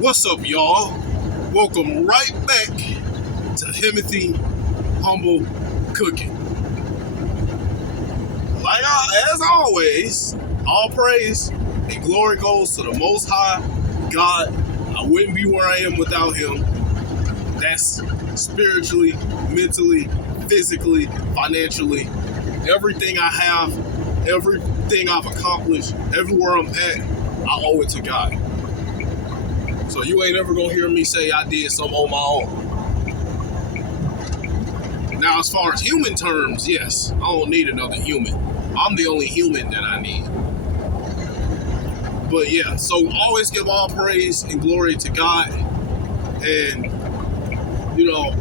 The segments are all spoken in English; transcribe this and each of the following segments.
What's up, y'all? Welcome right back to Timothy Humble Cooking. As always, all praise and glory goes to the Most High God. I wouldn't be where I am without Him. That's spiritually, mentally, physically, financially. Everything I have, everything I've accomplished, everywhere I'm at, I owe it to God. So you ain't ever gonna hear me say I did something on my own. Now, as far as human terms, yes, I don't need another human. I'm the only human that I need. But yeah, so always give all praise and glory to God. And, you know,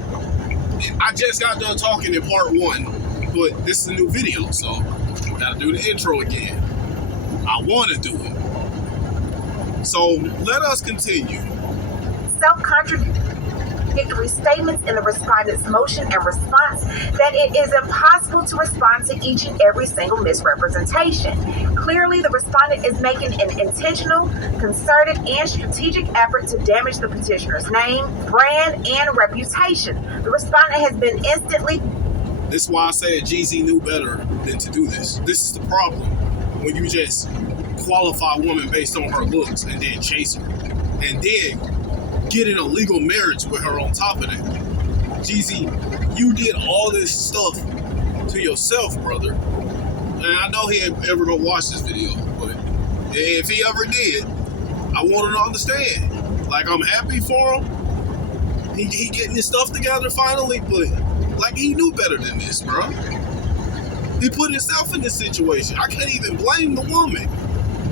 I just got done talking in part 1, but this is a new video, so gotta do the intro again. I wanna do it. So let us continue. Self-contradictory statements in the respondent's motion and response that it is impossible to respond to each and every single misrepresentation. Clearly, the respondent is making an intentional, concerted, and strategic effort to damage the petitioner's name, brand, and reputation. The respondent has been instantly... This is why I said Jeezy knew better than to do this. This is the problem. When you just qualify a woman based on her looks and then chase her. And then get in a legal marriage with her on top of that. Jeezy, you did all this stuff to yourself, brother. And I know he ain't ever gonna watch this video, but if he ever did, I want him to understand. Like, I'm happy for him. He getting his stuff together finally, but like, he knew better than this, bro. He put himself in this situation. I can't even blame the woman,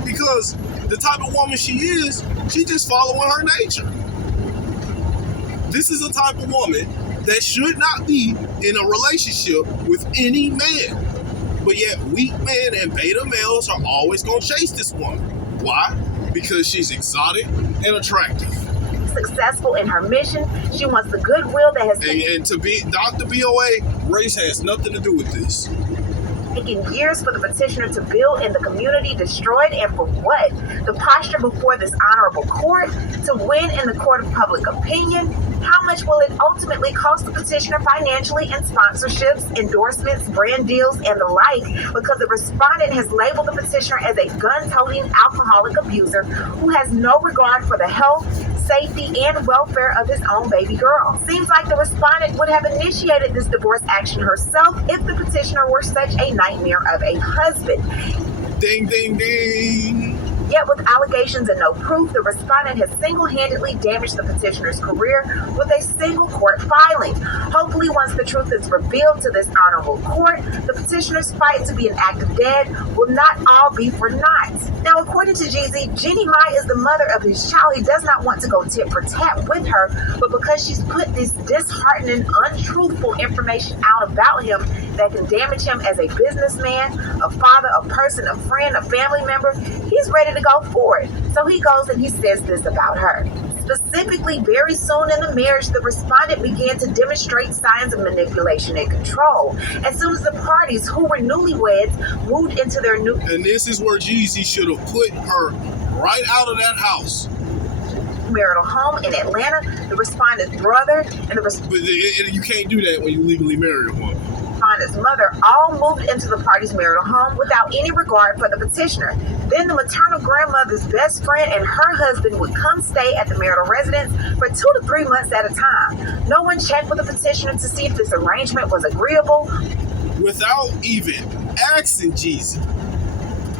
because the type of woman she is, she just following her nature. This is a type of woman that should not be in a relationship with any man. But yet, weak men and beta males are always going to chase this woman. Why? Because she's exotic and attractive. Successful in her mission. She wants the goodwill that has... And to be Dr. BOA, race has nothing to do with this. Taking years for the petitioner to build in the community destroyed, and for what? The posture before this honorable court, to win in the court of public opinion. How much will it ultimately cost the petitioner financially in sponsorships, endorsements, brand deals, and the like, because the respondent has labeled the petitioner as a gun-toting alcoholic abuser who has no regard for the health, safety, and welfare of his own baby girl. Seems like the respondent would have initiated this divorce action herself if the petitioner were such a nightmare of a husband. Ding, ding, ding. Yet with allegations and no proof, the respondent has single-handedly damaged the petitioner's career with a single court filing. Hopefully, once the truth is revealed to this honorable court, the petitioner's fight to be an act of dead will not all be for naught. Now, according to Jeezy, Jeannie Mai is the mother of his child. He does not want to go tit for tat with her, but because she's put this disheartening, untruthful information out about him that can damage him as a businessman, a father, a person, a friend, a family member, he's ready to go for it. So he goes and he says this about her. Specifically, very soon in the marriage, the respondent began to demonstrate signs of manipulation and control. As soon as the parties, who were newlyweds, moved into their new... And this is where Jeezy should have put her right out of that house. Marital home in Atlanta, the respondent's brother and But you can't do that when you legally marry a woman. Respondent's mother all moved into the party's marital home without any regard for the petitioner. Then the maternal grandmother's best friend and her husband would come stay at the marital residence for 2 to 3 months at a time. No one checked with the petitioner to see if this arrangement was agreeable. Without even asking Jeezy,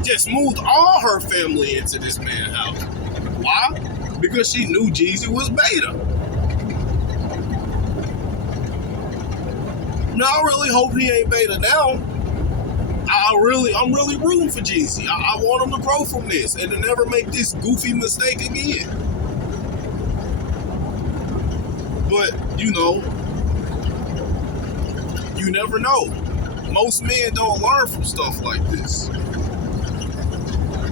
just moved all her family into this man's house. Why? Because she knew Jeezy was beta. Now, I really hope he ain't beta now. I'm really rooting for Jeezy. I want him to grow from this and to never make this goofy mistake again. But, you know, you never know. Most men don't learn from stuff like this.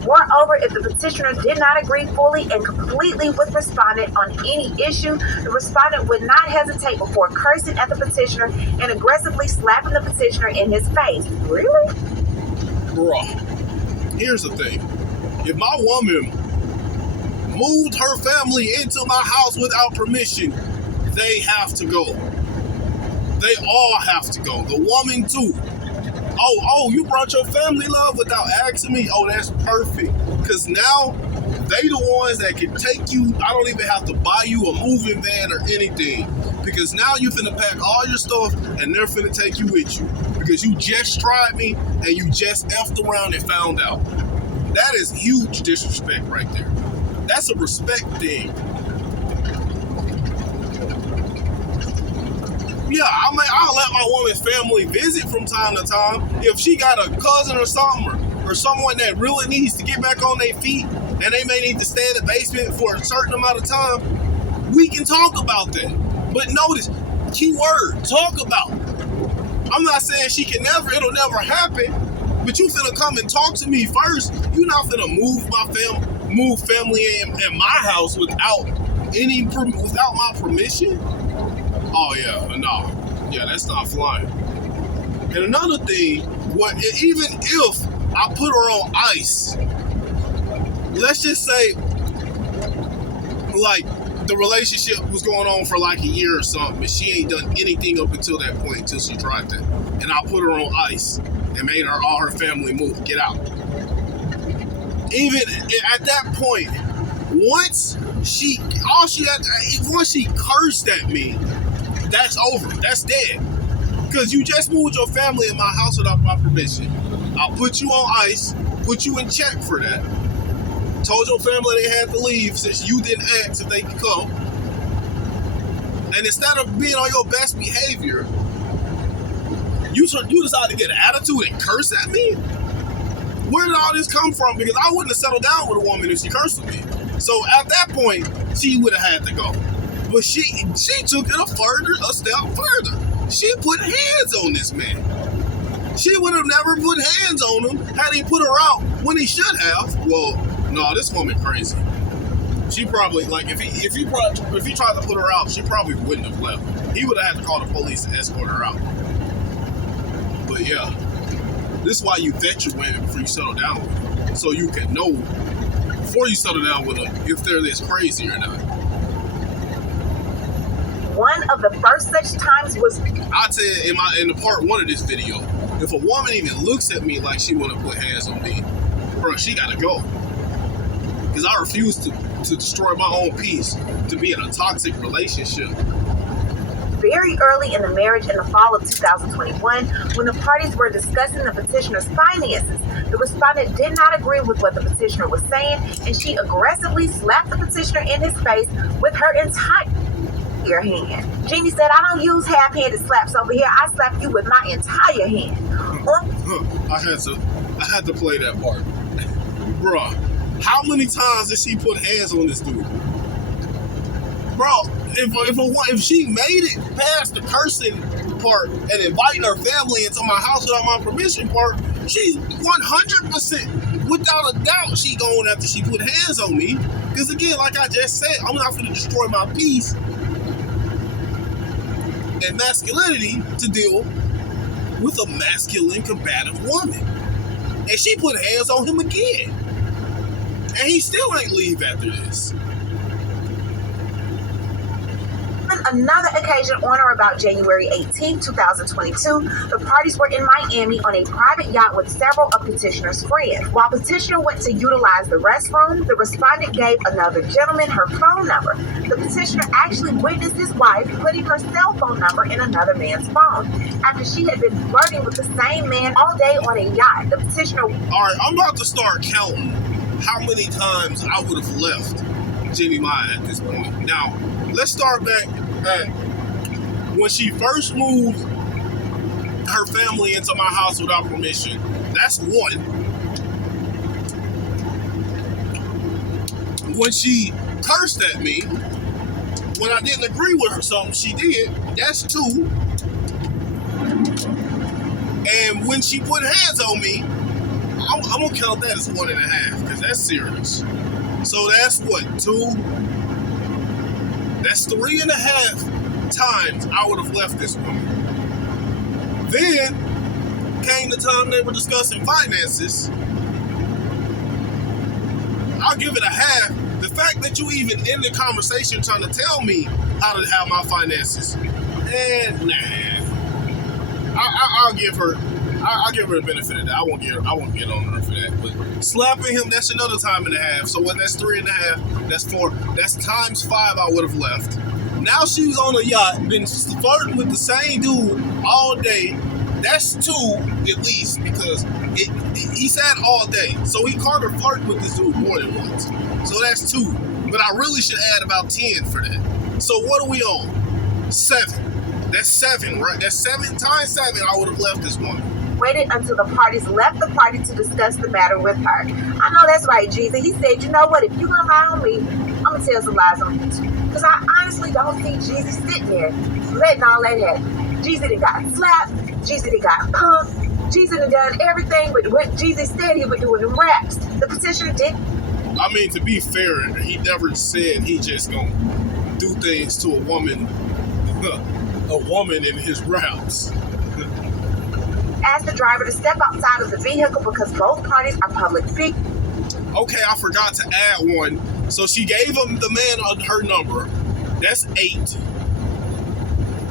Moreover, if the petitioner did not agree fully and completely with respondent on any issue, the respondent would not hesitate before cursing at the petitioner and aggressively slapping the petitioner in his face. Really? Bruh, here's the thing. If my woman moved her family into my house without permission, they have to go. They all have to go. The woman too. Oh, you brought your family, love, without asking me? Oh, that's perfect. Because now, they the ones that can take you. I don't even have to buy you a moving van or anything. Because now you finna pack all your stuff and they're finna take you with you. Because you just tried me and you just effed around and found out. That is huge disrespect right there. That's a respect thing. Yeah, I'll let my woman's family visit from time to time. If she got a cousin or something, or someone that really needs to get back on their feet, and they may need to stay in the basement for a certain amount of time, we can talk about that. But notice, key word, talk about. I'm not saying it'll never happen, but you finna come and talk to me first. You not finna move family in my house without my permission. Oh yeah, no, yeah, that's not flying. And another thing, even if I put her on ice, let's just say, like, the relationship was going on for like a year or something, and she ain't done anything up until that point, until she tried that. And I put her on ice and made all her family move, get out. Even at that point, once she cursed at me, that's over. That's dead. Because you just moved your family in my house without my permission. I'll put you on ice, put you in check for that. Told your family they had to leave since you didn't ask if they could come. And instead of being on your best behavior, you decided to get an attitude and curse at me? Where did all this come from? Because I wouldn't have settled down with a woman if she cursed at me. So at that point, she would have had to go. But she took it a step further. She put hands on this man. She would have never put hands on him had he put her out when he should have. Well, no, this woman crazy. She probably, like, if he tried to put her out, she probably wouldn't have left. He would have had to call the police to escort her out. But yeah, this is why you vet your women before you settle down with them, so you can know before you settle down with them if they're this crazy or not. One of the first such times was, I said in the part one of this video, if a woman even looks at me like she want to put hands on me, bro, she gotta go. Because I refuse to destroy my own peace, to be in a toxic relationship. very early in the marriage in the fall of 2021, when the parties were discussing the petitioner's finances. The respondent did not agree with what the petitioner was saying, and she aggressively slapped the petitioner in his face with her entire hand. Jeannie said, "I don't use half-handed slaps over here. I slap you with my entire hand." I had to play that part. Bruh, how many times did she put hands on this dude? Bro, if she made it past the cursing part and inviting her family into my house without my permission part, she's 100%, without a doubt, she going after she put hands on me. Because again, like I just said, I'm not going to destroy my peace and masculinity to deal with a masculine, combative woman. And she put hands on him again. And he still ain't leave after this. Another occasion on or about January 18, 2022, the parties were in Miami on a private yacht with several of petitioner's friends. While petitioner went to utilize the restroom, the respondent gave another gentleman her phone number. The petitioner actually witnessed his wife putting her cell phone number in another man's phone. After she had been flirting with the same man all day on a yacht, the petitioner... Alright, I'm about to start counting how many times I would have left Jenny Maya at this point. Now, let's start back at when she first moved her family into my house without permission. That's one. When she cursed at me, when I didn't agree with her something she did, that's two. And when she put hands on me, I'm gonna count that as 1.5, because that's serious. So that's what, 2? That's 3.5 times I would have left this woman. Then came the time they were discussing finances. I'll give it a half The fact that you even in the conversation trying to tell me how to have my finances, nah. I'll give her the benefit of that. I won't get on her for that. But slapping him, that's another time and a half. So what? That's 3.5. That's 4. That's times 5. I would have left. Now she's on a yacht, been flirting with the same dude all day. That's 2 at least, because he said all day. So he caught her flirting with this dude more than once. So that's 2. But I really should add about 10 for that. So what are we on? 7. That's 7, right? That's 7 times 7. I would have left this woman. Waited until the parties left the party to discuss the matter with her. I know that's right, Jeezy. He said, you know what, if you're gonna lie on me, I'm gonna tell some lies on you too. Because I honestly don't see Jeezy sitting there letting all that happen. Jeezy done got slapped, Jeezy done got punked, Jeezy done done everything but what Jeezy said he would do in the raps. The petitioner did. I mean, to be fair, he never said he just gonna do things to a woman in his raps. Asked the driver to step outside of the vehicle because both parties are public figures. Okay, I forgot to add one. So she gave him the man her number. That's 8.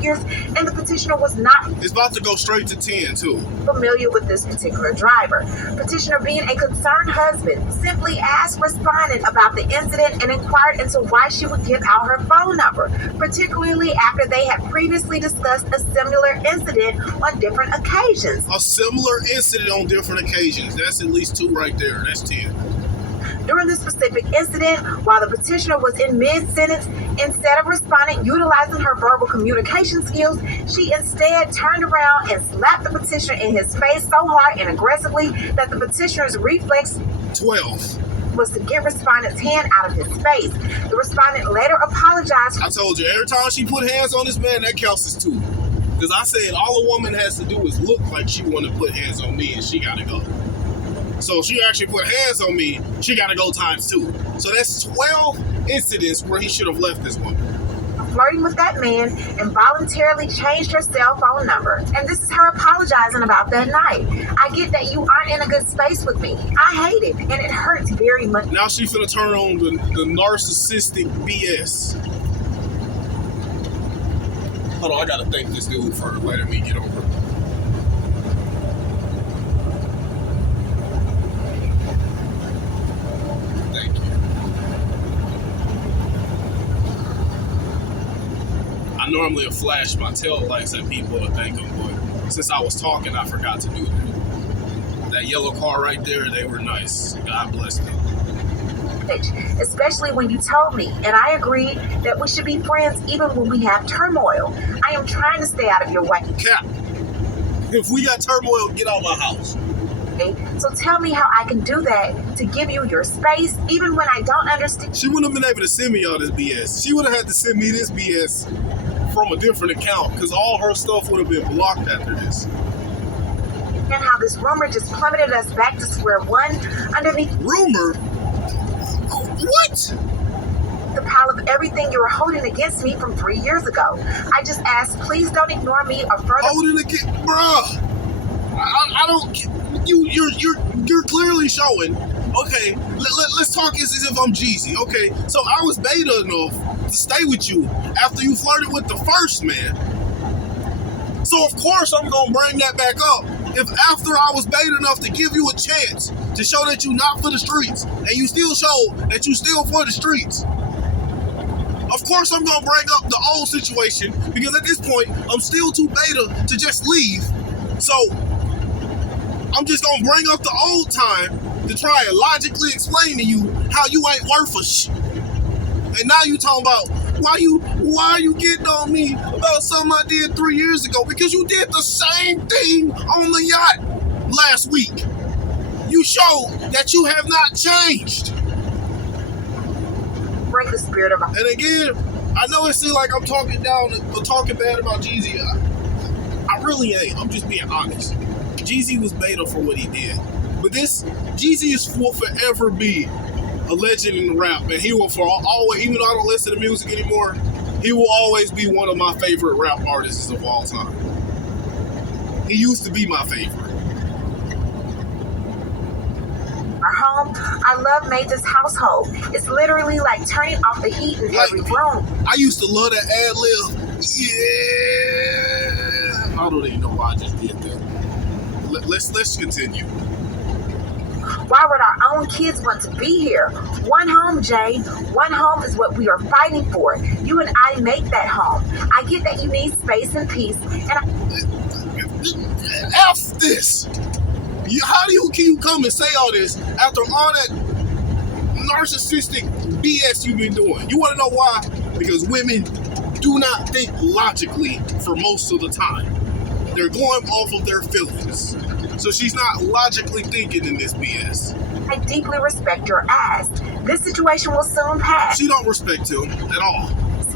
And the petitioner was not It's about to go straight to 10 too. familiar with this particular driver. Petitioner, being a concerned husband, simply asked respondent about the incident and inquired into why she would give out her phone number, particularly after they had previously discussed a similar incident on different occasions. A similar incident on different occasions. That's at least 2 right there. That's 10. During this specific incident, while the petitioner was in mid-sentence, instead of responding utilizing her verbal communication skills, she instead turned around and slapped the petitioner in his face so hard and aggressively that the petitioner's reflex 12. was to get respondent's hand out of his face. The respondent later apologized. I told you, every time she put hands on this man, that counts as 2. Because I said all a woman has to do is look like she want to put hands on me and she got to go. So she actually put hands on me, she got to go times 2. So that's 12 incidents where he should have left this woman. Flirting with that man and voluntarily changed her cell phone number. And this is her apologizing about that night. I get that you aren't in a good space with me. I hate it, and it hurts very much. Now she finna turn on the narcissistic BS. Hold on, I gotta thank this dude for letting me get over. Thank you. I normally flash my tail lights at people to thank them, but since I was talking, I forgot to do that. That yellow car right there, they were nice. God bless them. Especially when you told me, and I agree, that we should be friends even when we have turmoil. I am trying to stay out of your way. Cap, if we got turmoil, get out of my house. Okay? So tell me how I can do that to give you your space, even when I don't understand. She wouldn't have been able to send me all this BS. She would have had to send me this BS from a different account because all her stuff would have been blocked after this. And how this rumor just plummeted us back to square one underneath. Rumor? What? The pile of everything you were holding against me from 3 years ago. I just asked, please don't ignore me or further. Holding against, bruh. I don't. You're clearly showing. Okay, let's talk as if I'm Jeezy. Okay, so I was beta enough to stay with you after you flirted with the first man. So of course I'm gonna bring that back up. If after I was bait enough to give you a chance to show that you not for the streets, and you still show that you still for the streets, of course I'm gonna bring up the old situation because at this point I'm still too beta to just leave. So I'm just gonna bring up the old time to try and logically explain to you how you ain't worth a shit. And now you talking about why are you getting on me about something I did 3 years ago? Because you did the same thing on the yacht last week. You showed that you have not changed. break the spirit of. And again, I know it seems like I'm talking down or talking bad about Jeezy. I really ain't. I'm just being honest. Jeezy was beta for what he did. But this, Jeezy will forever be a legend in rap, and he will for always, even though I don't listen to music anymore, he will always be one of my favorite rap artists of all time. He used to be my favorite. Are home. Our love made this household. It's literally like turning off the heat in every room. I used to love that ad lib. Yeah. I don't even know why I just did that. Let's continue. Why would our own kids want to be here? One home, Jay. One home is what we are fighting for. You and I make that home. I get that you need space and peace, and F this. Can you come and say all this after all that narcissistic BS you've been doing? You want to know why? Because women do not think logically for most of the time. They're going off of their feelings. So she's not logically thinking in this BS. I deeply respect your ask. This situation will soon pass. She don't respect him at all.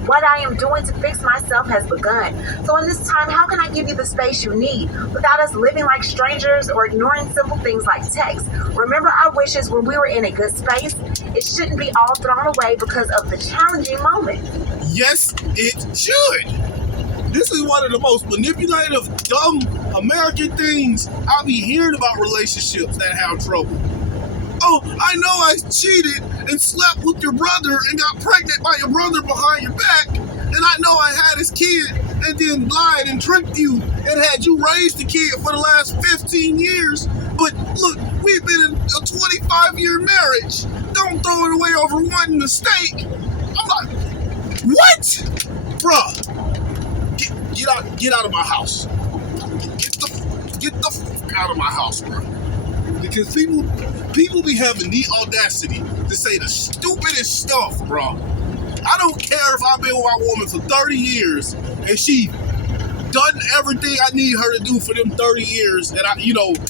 What I am doing to fix myself has begun. So in this time, how can I give you the space you need without us living like strangers or ignoring simple things like text? Remember our wishes when we were in a good space? It shouldn't be all thrown away because of the challenging moment. Yes, it should. This is one of the most manipulative, dumb American things I be hearing about relationships that have trouble. Oh, I know I cheated and slept with your brother and got pregnant by your brother behind your back. And I know I had his kid and then lied and tricked you and had you raise the kid for the last 15 years. But look, we've been in a 25-year marriage. Don't throw it away over one mistake. I'm like, what? Bruh, get out of my house. Get the fuck out of my house, bro. Because people be having the audacity to say the stupidest stuff, bro. I don't care if I've been with my woman for 30 years and she done everything I need her to do for them 30 years, and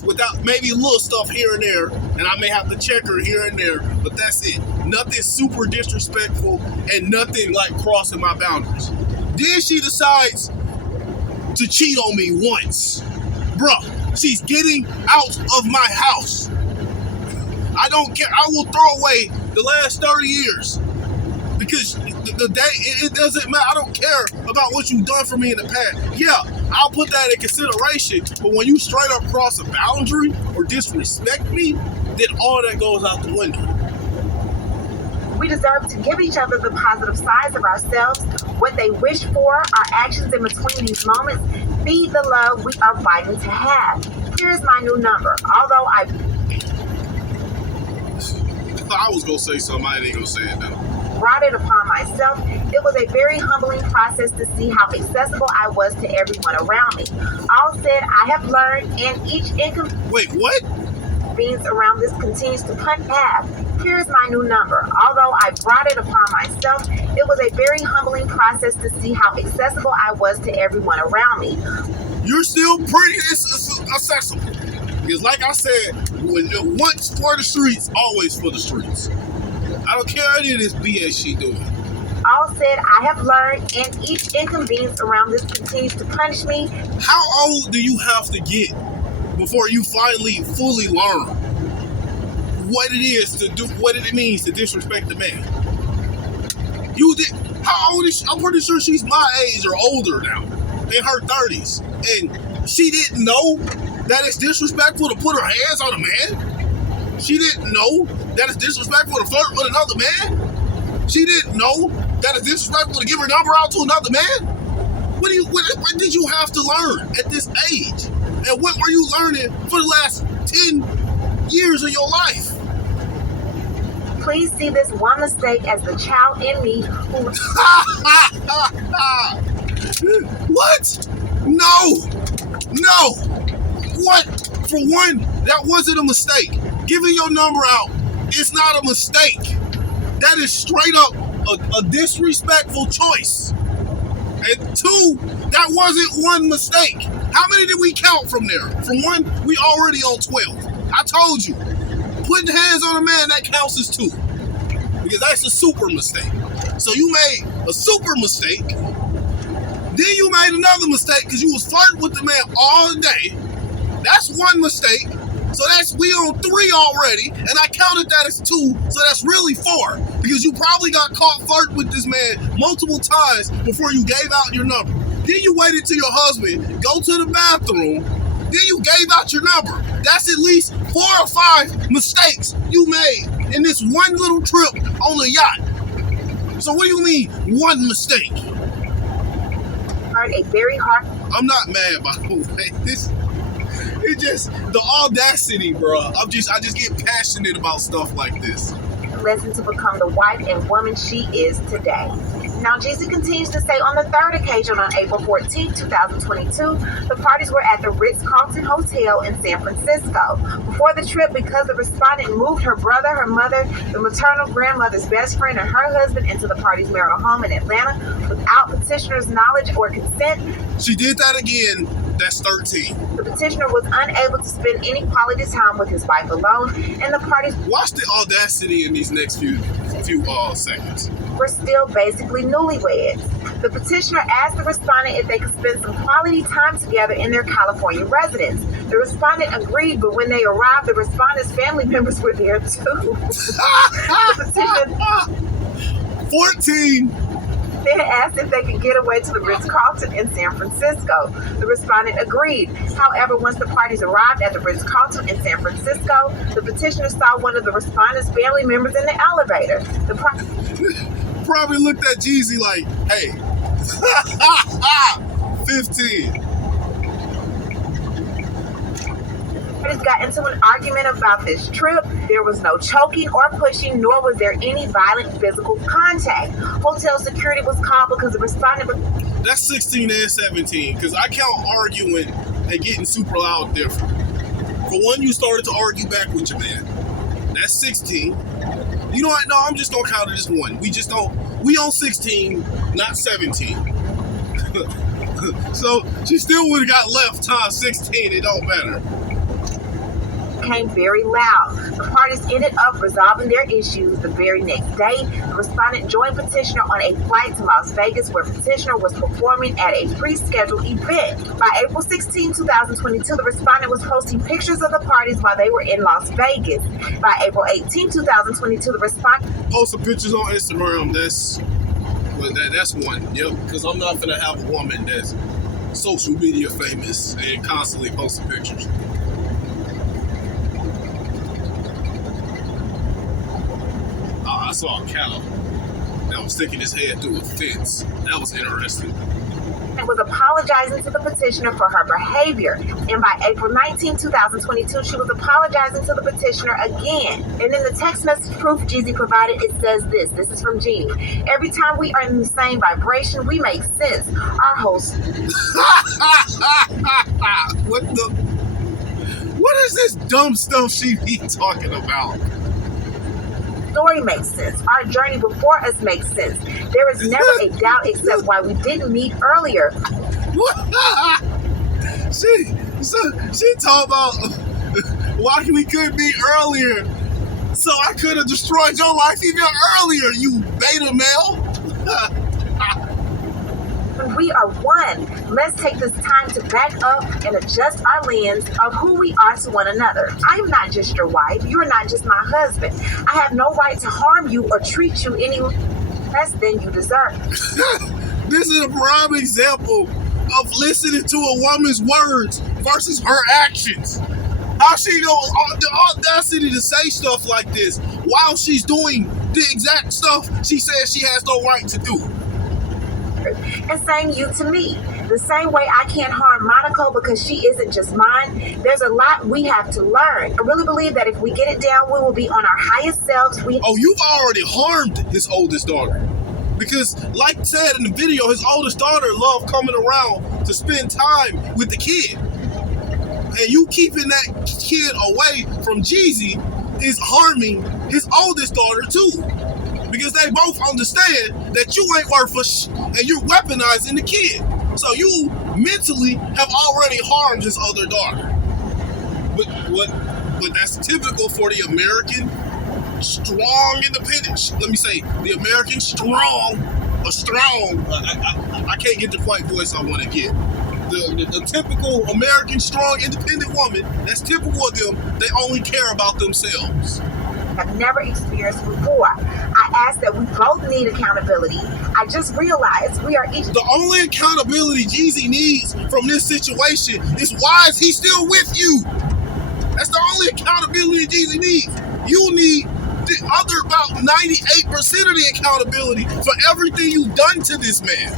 without maybe a little stuff here and there, and I may have to check her here and there, but that's it. Nothing super disrespectful and nothing like crossing my boundaries. Then she decides to cheat on me once. Bruh, she's getting out of my house. I don't care. I will throw away the last 30 years. Because the day, it doesn't matter. I don't care about what you've done for me in the past. Yeah, I'll put that in consideration. But when you straight up cross a boundary or disrespect me, then all that goes out the window. We deserve to give each other the positive sides of ourselves, what they wish for, our actions in between these moments. Be the love we are fighting to have. Here's my new number. Although I was going to say something, I ain't going to say it though. Brought it upon myself, it was a very humbling process to see how accessible I was to everyone around me. All said, I have learned, and each inconvenience around this continues to path. Here's my new number. Although I brought it upon myself, it was a very humbling process to see how accessible I was to everyone around me. You're still pretty accessible. Because like I said, once for the streets, always for the streets. I don't care any of this BS she doing. All said, I have learned, and each inconvenience around this continues to punish me. How old do you have to get before you finally fully learn what it is to do, what it means to disrespect a man? How old is she? I'm pretty sure she's my age or older now, in her 30s. And she didn't know that it's disrespectful to put her hands on a man? She didn't know that it's disrespectful to flirt with another man? She didn't know that it's disrespectful to give her number out to another man? What did you have to learn at this age? And what were you learning for the last 10 years of your life? Please see this one mistake as the child in me who... What? No! What? For one, that wasn't a mistake. Giving your number out is not a mistake. That is straight up a disrespectful choice. And two, that wasn't one mistake. How many did we count from there? From one, we already on 12. I told you, putting hands on a man, that counts as 2. Because that's a super mistake. So you made a super mistake. Then you made another mistake because you was flirting with the man all day. That's one mistake. So we on 3 already, and I counted that as 2, so that's really 4. Because you probably got caught flirting with this man multiple times before you gave out your number. Then you waited till your husband go to the bathroom. Then you gave out your number. That's at least 4 or 5 mistakes you made in this one little trip on the yacht. So what do you mean, one mistake? A very hard. I'm not mad, by the way. It just, the audacity, bro. I just get passionate about stuff like this. Lesson to become the wife and woman she is today. Now, Jeezy continues to say on the third occasion on April 14, 2022, the parties were at the Ritz-Carlton Hotel in San Francisco. Before the trip, because the respondent moved her brother, her mother, the maternal grandmother's best friend, and her husband into the party's marital home in Atlanta without petitioner's knowledge or consent. She did that again. That's 13. The petitioner was unable to spend any quality time with his wife alone, and the parties. Watch the audacity in these next few seconds. Were still basically newlyweds. The petitioner asked the respondent if they could spend some quality time together in their California residence. The respondent agreed, but when they arrived, the respondent's family members were there too. The petitioner 14. then asked if they could get away to the Ritz-Carlton in San Francisco. The respondent agreed. However, once the parties arrived at the Ritz-Carlton in San Francisco, the petitioner saw one of the respondent's family members in the elevator. The Probably looked at Jeezy like, hey, 15. parties got into an argument about this trip. There was no choking or pushing, nor was there any violent physical contact. Hotel security was called because the respondent was. That's 16 and 17, because I count arguing and getting super loud different. For one, you started to argue back with your man. That's 16. You know what? No, I'm just gonna count it as one. We on 16, not 17. So she still would have got left times 16. It don't matter. Became very loud. The parties ended up resolving their issues the very next day. The respondent joined petitioner on a flight to Las Vegas, where petitioner was performing at a pre-scheduled event. By April 16, 2022, the respondent was posting pictures of the parties while they were in Las Vegas. By April 18, 2022, the respondent posting pictures on Instagram. That's one. Yep. Because I'm not gonna have a woman that's social media famous and constantly posting pictures. I saw a cow that was sticking his head through a fence. That was interesting. was apologizing to the petitioner for her behavior. And by April 19, 2022, she was apologizing to the petitioner again. And in the text message proof Jeezy provided, it says this. This is from Jeezy. Every time we are in the same vibration, we make sense. Our host. What is this dumb stuff she be talking about? Story makes sense. Our journey before us makes sense. There is never a doubt except why we didn't meet earlier. She talking about why we couldn't meet earlier. So I could have destroyed your life even earlier, you beta male. We are one. Let's take this time to back up and adjust our lens of who we are to one another. I am not just your wife. You are not just my husband. I have no right to harm you or treat you any less than you deserve. This is a prime example of listening to a woman's words versus her actions. How she the audacity to say stuff like this while she's doing the exact stuff she says she has no right to do. And saying you to me. The same way I can't harm Monaco because she isn't just mine. There's a lot we have to learn. I really believe that if we get it down, we will be on our highest selves. You've already harmed his oldest daughter. Because, like said in the video, his oldest daughter loved coming around to spend time with the kid. And you keeping that kid away from Jeezy is harming his oldest daughter too. Because they both understand that you ain't worth a and you're weaponizing the kid. So you mentally have already harmed his other daughter. But that's typical for the American strong independent. Let me say, the American strong. I can't get the white voice I want to get. The typical American strong independent woman, that's typical of them, they only care about themselves. have never experienced before. I ask that we both need accountability. I just realized we are each... The only accountability Jeezy needs from this situation is why is he still with you? That's the only accountability Jeezy needs. You need the other about 98% of the accountability for everything you've done to this man.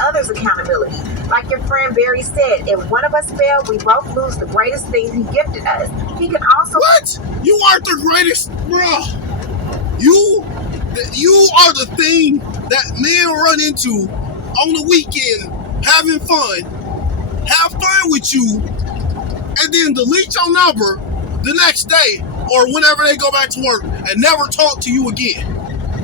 Others' accountability. Like your friend Barry said, if one of us fail, we both lose the greatest thing he gifted us. He can also... What? You aren't the greatest, bro. You are the thing that men run into on the weekend, having fun, have fun with you, and then delete your number the next day or whenever they go back to work and never talk to you again.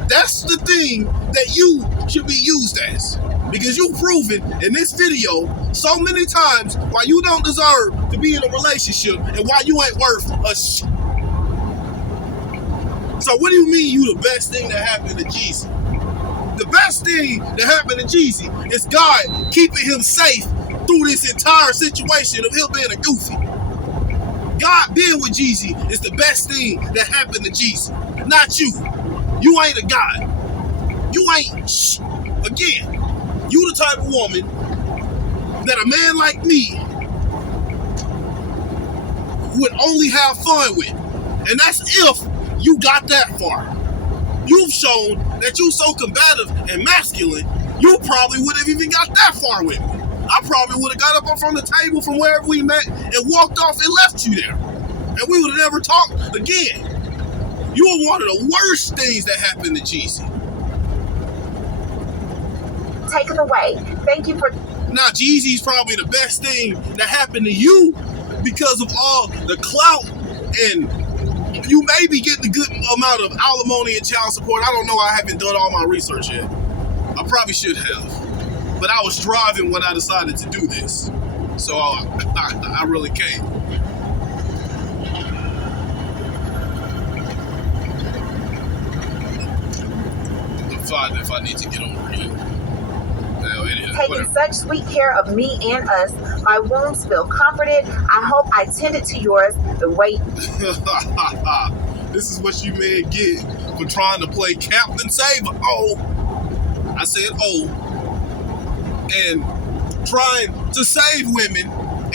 That's the thing that you should be used as. Because you've proven in this video so many times why you don't deserve to be in a relationship and why you ain't worth a shit. So what do you mean you the best thing that happened to Jeezy? The best thing that happened to Jeezy is God keeping him safe through this entire situation of him being a goofy. God being with Jeezy is the best thing that happened to Jeezy, not you. You ain't a God. You ain't shh. Again, you the type of woman that a man like me would only have fun with. And that's if you got that far. You've shown that you're so combative and masculine, you probably would have even got that far with me. I probably would have got up from the table from wherever we met and walked off and left you there. And we would have never talked again. You were one of the worst things that happened to Jeezy. Taken away. Thank you for... Now, Jeezy's probably the best thing that happened to you because of all the clout, and you may be getting a good amount of alimony and child support. I don't know. I haven't done all my research yet. I probably should have. But I was driving when I decided to do this. So I really can't. If I need to get over here. Taking such sweet care of me and us, my wounds feel comforted. I hope I tended to yours the way... This is what you men get for trying to play Captain Saver. Oh, I said oh. And trying to save women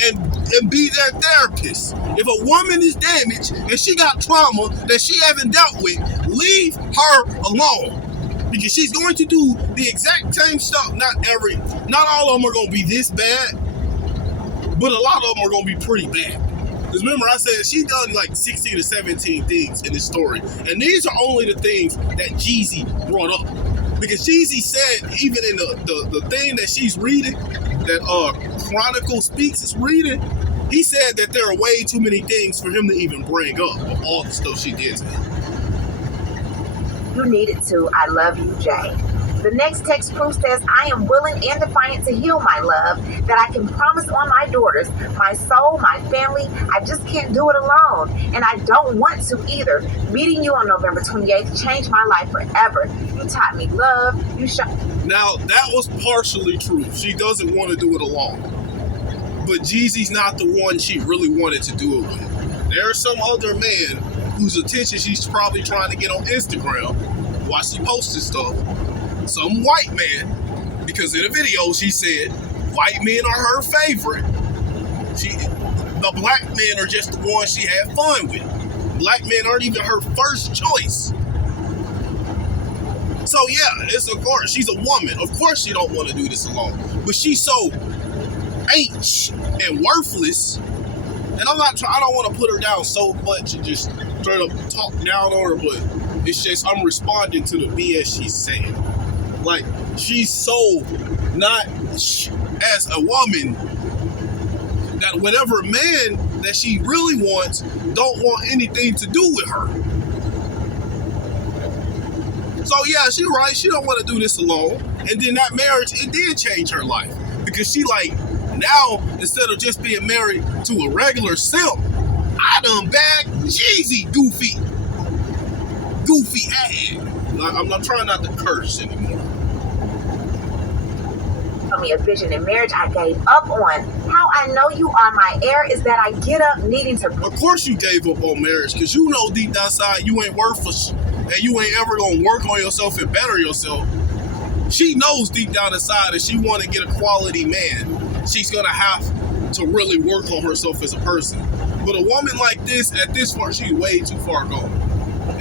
and be their therapist. If a woman is damaged and she got trauma that she haven't dealt with, leave her alone. Because she's going to do the exact same stuff. Not all of them are going to be this bad, but a lot of them are going to be pretty bad. Because remember, I said she's done like 16 to 17 things in this story. And these are only the things that Jeezy brought up. Because Jeezy said, even in the thing that she's reading, that Chronicle Speaks is reading, he said that there are way too many things for him to even bring up of all the stuff she did to him. You needed to. I love you, Jay. The next text proof says, I am willing and defiant to heal my love, that I can promise on my daughters, my soul, my family. I just can't do it alone. And I don't want to either. Meeting you on November 28th changed my life forever. You taught me love. Now, that was partially true. She doesn't want to do it alone. But Jeezy's not the one she really wanted to do it with. There's some other man whose attention she's probably trying to get on Instagram while she posted stuff. Some white man, because in the video she said white men are her favorite. The black men are just the ones she had fun with. Black men aren't even her first choice. So yeah, it's of course she's a woman. Of course she don't want to do this alone. But she's so ain't and worthless. And I don't want to put her down so much and just straight up talk down on her, but it's just I'm responding to the BS she's saying. Like, she's so not as a woman that whatever man that she really wants don't want anything to do with her. So yeah, she's right. She don't want to do this alone. And then that marriage, it did change her life. Because she like, now, instead of just being married to a regular simp, I done bagged Jeezy goofy ass. I'm not trying not to curse anymore. showed me a vision in marriage I gave up on. How I know you are my heir is that I get up needing to... Of course you gave up on marriage, because you know deep down inside you ain't worthless and you ain't ever going to work on yourself and better yourself. She knows deep down inside that she want to get a quality man. She's going to have to really work on herself as a person. But a woman like this, at this point, she's way too far gone.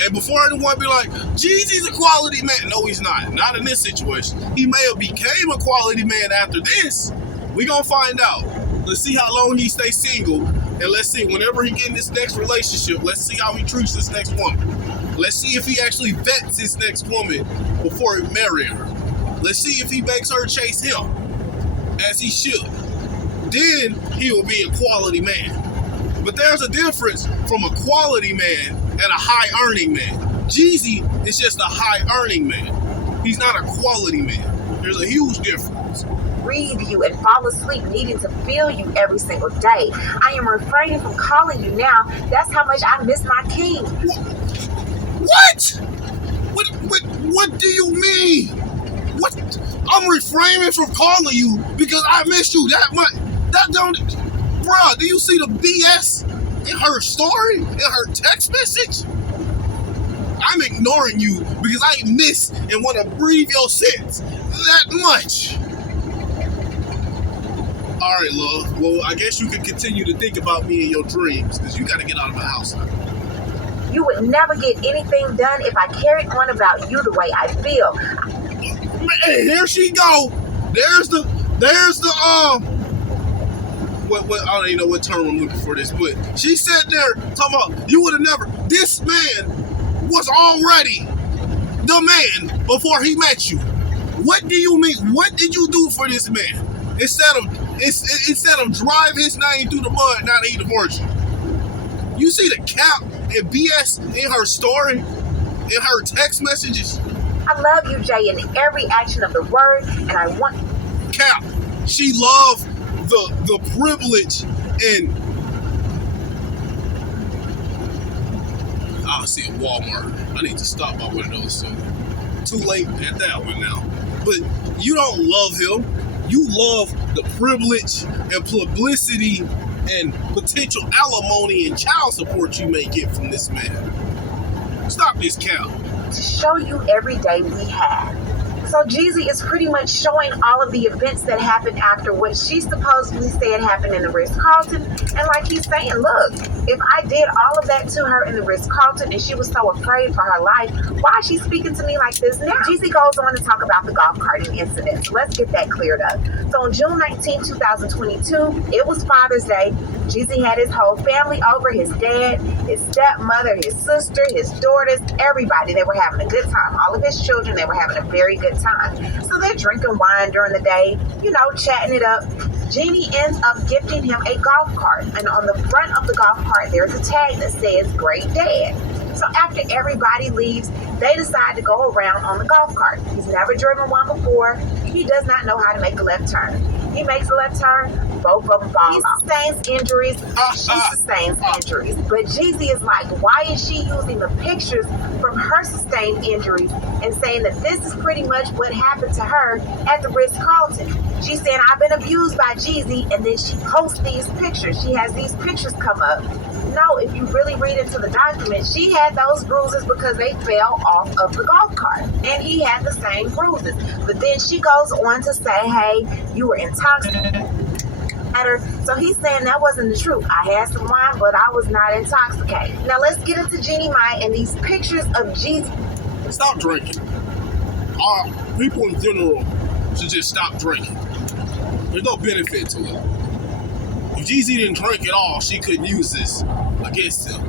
And before anyone be like, Jeezy's a quality man. No, he's not. Not in this situation. He may have became a quality man after this. We gonna find out. Let's see how long he stays single. And let's see, whenever he get in this next relationship, let's see how he treats this next woman. Let's see if he actually vets his next woman before he marry her. Let's see if he makes her chase him, as he should. Then he will be a quality man. But there's a difference from a quality man and a high-earning man. Jeezy is just a high-earning man. He's not a quality man. There's a huge difference. Read you and fall asleep needing to feel you every single day. I am refraining from calling you now. That's how much I miss my king. What? What do you mean? What? I'm refraining from calling you because I miss you that much. That don't... Bruh, do you see the BS in her story, in her text message? I'm ignoring you because I miss and want to breathe your scent that much. All right, love. Well, I guess you can continue to think about me in your dreams because you got to get out of my house now. You would never get anything done if I carried on about you the way I feel. Man, here she go. There's the what I don't even know what term I'm looking for this, but she sat there talking about you would have never. This man was already the man before he met you. What do you mean? What did you do for this man? Instead of drive his name through the mud, now that he divorced you. You see the cap and BS in her story, in her text messages. I love you, Jay, in every action of the word, and I want... Cap, she loved the privilege and... I'll see at Walmart. I need to stop by one of those soon. Too late at that one now. But you don't love him. You love the privilege and publicity and potential alimony and child support you may get from this man. Stop this cap. To show you every day we have. So Jeezy is pretty much showing all of the events that happened after what she supposedly said happened in the Ritz-Carlton. And like he's saying, look, if I did all of that to her in the Ritz-Carlton and she was so afraid for her life, why is she speaking to me like this now? Jeezy goes on to talk about the golf carting incident. So let's get that cleared up. So on June 19, 2022, it was Father's Day. Jeezy had his whole family over, his dad, his stepmother, his sister, his daughters, everybody. They were having a good time. All of his children, they were having a very good time. So they're drinking wine during the day, you know, chatting it up. Jeannie ends up gifting him a golf cart. And on the front of the golf cart, there's a tag that says, Great Dad. So after everybody leaves, they decide to go around on the golf cart. He's never driven one before. He does not know how to make a left turn. He makes a left turn, both of them fall off. He sustains injuries, she sustains injuries. But Jeezy is like, why is she using the pictures from her sustained injuries and saying that this is pretty much what happened to her at the Ritz-Carlton? She's saying, I've been abused by Jeezy, and then she posts these pictures. She has these pictures come up. No, if you really read into the document, she had those bruises because they fell off of the golf cart. And he had the same bruises. But then she goes on to say, hey, you were intoxicated. So he's saying that wasn't the truth. I had some wine, but I was not intoxicated. Now let's get into Jeannie Mai and these pictures of Jeezy. Stop drinking. People in general should just stop drinking. There's no benefit to it. If Jeezy didn't drink at all, she couldn't use this against him.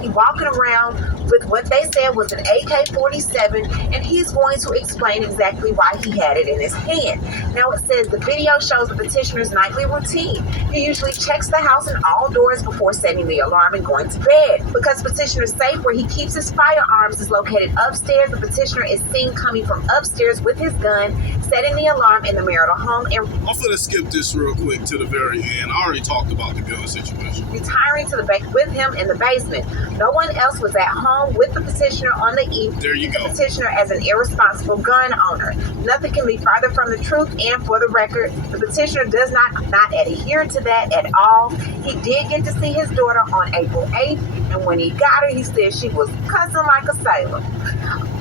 He's walking around with what they said was an AK-47, and he's going to explain exactly why he had it in his hand. Now it says the video shows the petitioner's nightly routine. He usually checks the house and all doors before setting the alarm and going to bed. Because petitioner's safe where he keeps his firearms is located upstairs, the petitioner is seen coming from upstairs with his gun, setting the alarm in the marital home, and I'm gonna skip this real quick to the very end. I already talked about the gun situation. Retiring to the back with him in the basement. No one else was at home with the petitioner on the evening. There you go. The petitioner as an irresponsible gun owner. Nothing can be farther from the truth, and for the record, the petitioner does not adhere to that at all. He did get to see his daughter on April 8th, and when he got her, he said she was cussing like a sailor.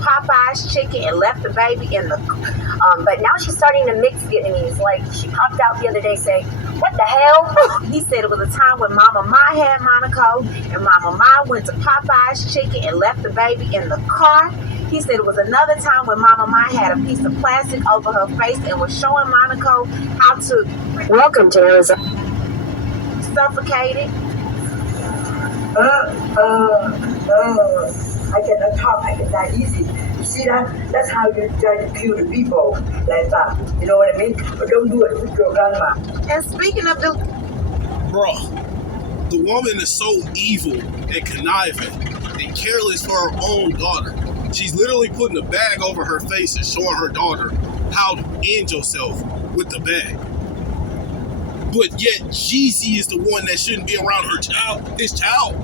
Popeye's chicken and left the baby in the but now she's starting to mix Vietnamese. Like, she popped out the other day saying, "What the hell?" He said it was a time when Mama Ma had Monaco, and Mama Ma went to Popeye's chicken and left the baby in the car. He said it was another time when Mama Ma had a piece of plastic over her face and was showing Monaco how to Welcome to Arizona. suffocate it. I cannot talk, I can die easy. You see that? That's how you try to kill the people like that. You know what I mean? But don't do it with your grandma. And speaking of the Bruh, the woman is so evil and conniving and careless for her own daughter. She's literally putting a bag over her face and showing her daughter how to end yourself with the bag. But yet, Jeezy is the one that shouldn't be around his child.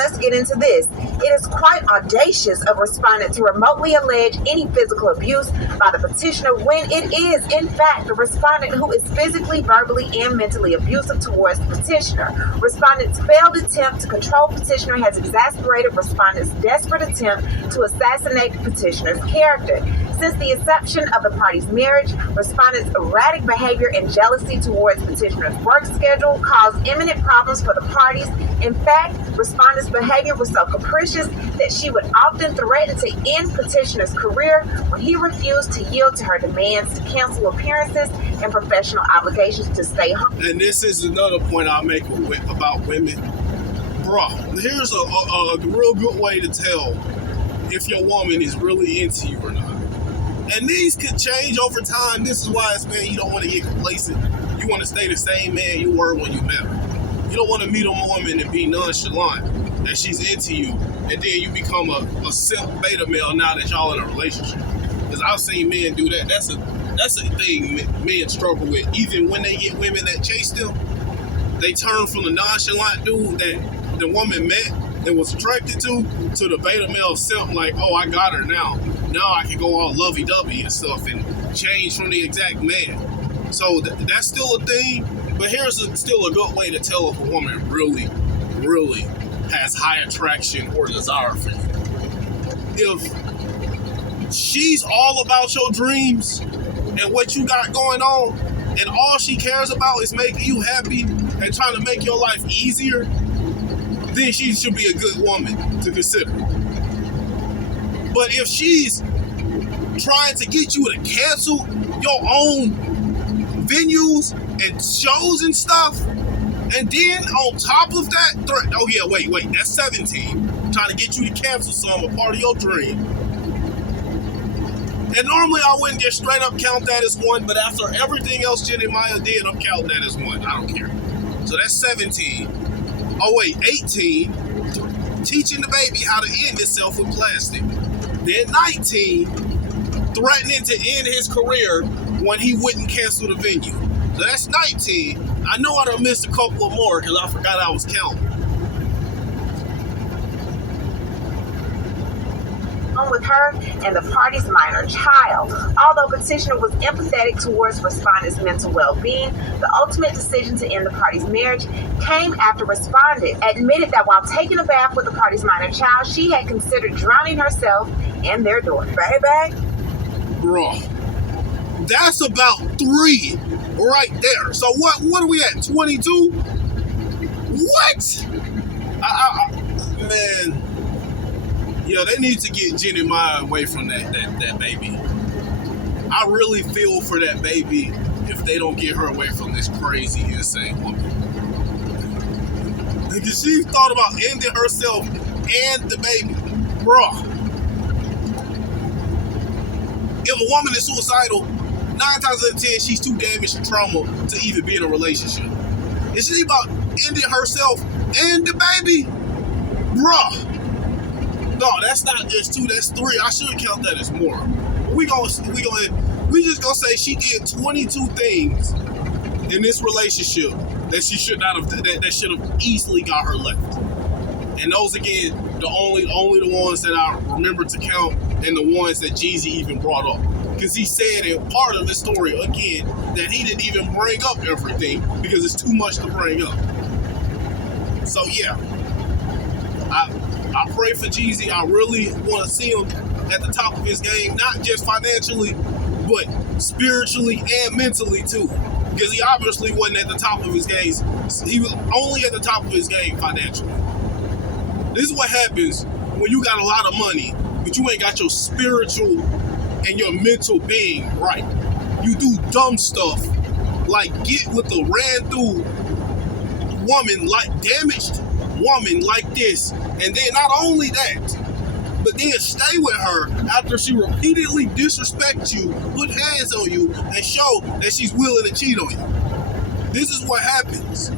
let's get into this. It is quite audacious of respondent to remotely allege any physical abuse by the petitioner when it is, in fact, the respondent who is physically, verbally, and mentally abusive towards the petitioner. Respondent's failed attempt to control petitioner has exasperated respondent's desperate attempt to assassinate the petitioner's character. Since the inception of the party's marriage, respondent's erratic behavior and jealousy towards petitioner's work schedule caused imminent problems for the parties. In fact, respondent's behavior was so capricious that she would often threaten to end petitioner's career when he refused to yield to her demands to cancel appearances and professional obligations to stay home. And this is another point I'll make about women. Bruh, here's a real good way to tell if your woman is really into you or not. And these could change over time. This is why, you don't want to get complacent. You want to stay the same man you were when you met her. You don't want to meet a woman and be nonchalant that she's into you, and then you become a simp beta male now that y'all in a relationship. Because I've seen men do that. That's a thing men struggle with. Even when they get women that chase them, they turn from the nonchalant dude that the woman met and was attracted to the beta male simp, like, oh, I got her now. Now I can go all lovey-dovey and stuff and change from the exact man. So that's still a thing, but here's still a good way to tell if a woman really, really has high attraction or desire for you. If she's all about your dreams and what you got going on, and all she cares about is making you happy and trying to make your life easier, then she should be a good woman to consider. But if she's trying to get you to cancel your own venues and shows and stuff, and then on top of that, oh yeah, wait, that's 17. Trying to get you to cancel a part of your dream. And normally I wouldn't just straight up count that as one, but after everything else Jeremiah did, I'm counting that as one. I don't care. So that's 17. Oh wait, 18. Teaching the baby how to end itself with plastic. Then 19, threatening to end his career when he wouldn't cancel the venue. So that's 19. I know I done missed a couple of more because I forgot I was counting. With her and the party's minor child. Although petitioner was empathetic towards respondent's mental well-being, the ultimate decision to end the party's marriage came after respondent admitted that while taking a bath with the party's minor child, she had considered drowning herself and their daughter. Baby, Bro, that's about 3 right there. So what are we at? 22? What? Man. Yeah, they need to get Jenny Maya away from that baby. I really feel for that baby if they don't get her away from this crazy, insane woman. Because she thought about ending herself and the baby. Bruh. If a woman is suicidal, 9 times out of 10, she's too damaged and trauma to even be in a relationship. Is she about ending herself and the baby? Bruh. No, that's not just 2, that's 3. I should count that as more. We just gonna say she did 22 things in this relationship that she should not have, that should have easily got her left. And those, again, the only the ones that I remember to count, and the ones that Jeezy even brought up. Because he said in part of his story, again, that he didn't even bring up everything because it's too much to bring up. So, yeah. I pray for Jeezy. I really want to see him at the top of his game, not just financially, but spiritually and mentally, too. Because he obviously wasn't at the top of his game. He was only at the top of his game financially. This is what happens when you got a lot of money, but you ain't got your spiritual and your mental being right. You do dumb stuff like get with a ran through woman, like damaged woman like this, and then not only that, but then stay with her after she repeatedly disrespects you, put hands on you, and show that she's willing to cheat on you. This is what happens.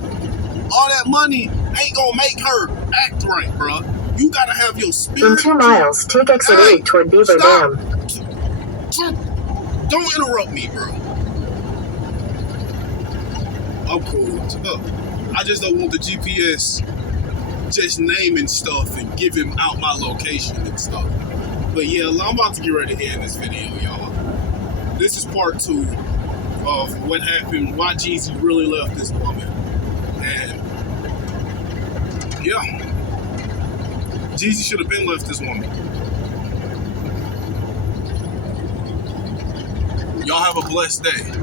All that money ain't gonna make her act right, bruh. You gotta have your spirit. In 2 miles, take exit 8 toward Beaver Dam. Don't interrupt me, bro. I'm cool. I just don't want the GPS just naming stuff and giving out my location and stuff. But yeah, I'm about to get ready to end this video, y'all. This is part 2 of what happened, why Jeezy really left this woman. And yeah, Jeezy should have been left this woman. Y'all have a blessed day.